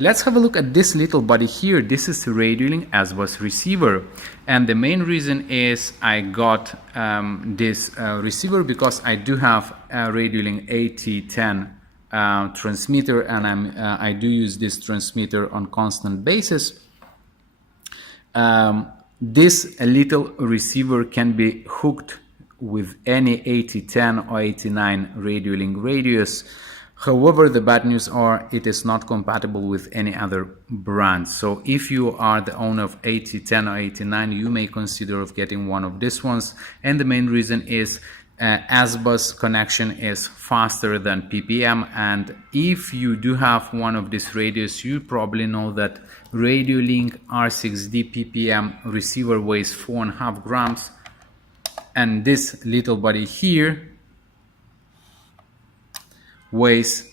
Let's have a look at this little body here. This is the Radiolink SBUS receiver, and the main reason is I got this receiver because I do have a Radiolink AT10 transmitter, and I do use this transmitter on constant basis. This little receiver can be hooked with any AT10 or AT9 Radiolink radios. However, the bad news are it is not compatible with any other brand. So if you are the owner of AT10 or AT9, you may consider of getting one of these ones. And the main reason is SBUS connection is faster than PPM. And if you do have one of these radios, you probably know that Radiolink R6D PPM receiver weighs 4.5 grams. And this little body here weighs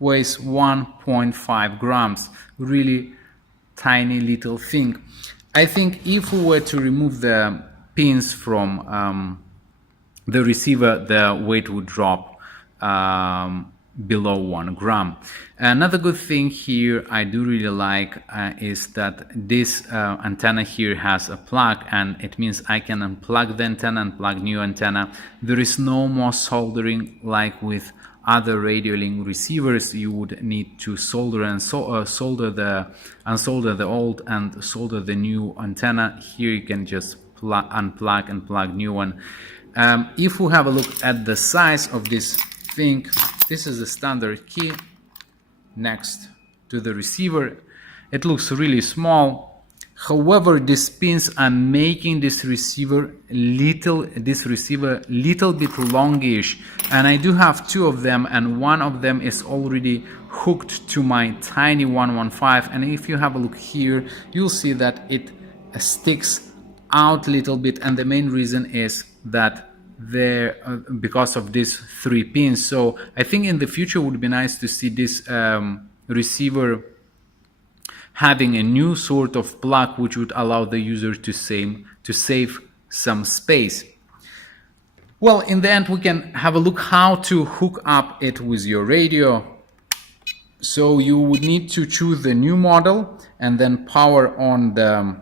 1.5 grams. Really tiny little thing. I think if we were to remove the pins from the receiver, the weight would drop below 1 gram. Another good thing here I do really like is that this antenna here has a plug, and it means I can unplug the antenna and plug new antenna. There is no more soldering like with other Radiolink receivers. You would need to solder and unsolder the old and solder the new antenna. Here you can just unplug and plug new one. If we have a look at the size of this thing, this is the standard key next to the receiver. It looks really small. However, these pins are making this receiver little bit longish, and I do have two of them, and one of them is already hooked to my tiny 115. And if you have a look here, you'll see that it sticks out a little bit, and the main reason is that there because of these 3 pins. So I think in the future would be nice to see this receiver having a new sort of plug which would allow the user to save some space. Well, in the end we can have a look how to hook up it with your radio. So you would need to choose the new model and then power on the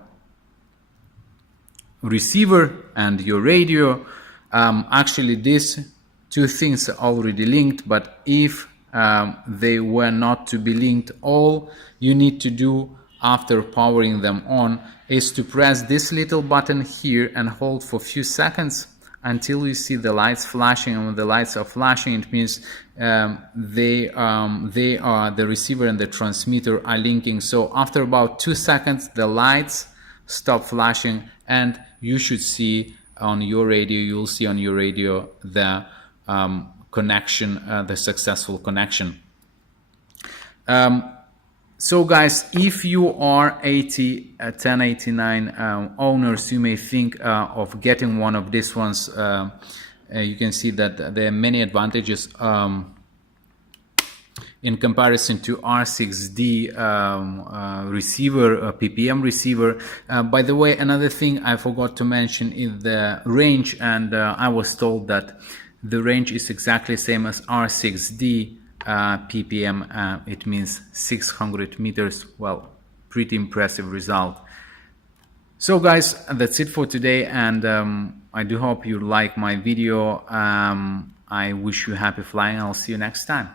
receiver and your radio. Actually, these two things are already linked, but if they were not to be linked, all you need to do after powering them on is to press this little button here and hold for a few seconds until you see the lights flashing. And when the lights are flashing, it means the receiver and the transmitter are linking. So after about 2 seconds, the lights stop flashing, and you should see on your radio, you'll see on your radio the connection, the successful connection. So guys, if you are 1089 owners, you may think of getting one of these ones. You can see that there are many advantages in comparison to R6D receiver, PPM receiver. By the way, another thing I forgot to mention is the range, and I was told that the range is exactly the same as R6D PPM. It means 600 meters. Well, pretty impressive result. So guys, that's it for today, and I do hope you like my video. I wish you happy flying. I'll see you next time.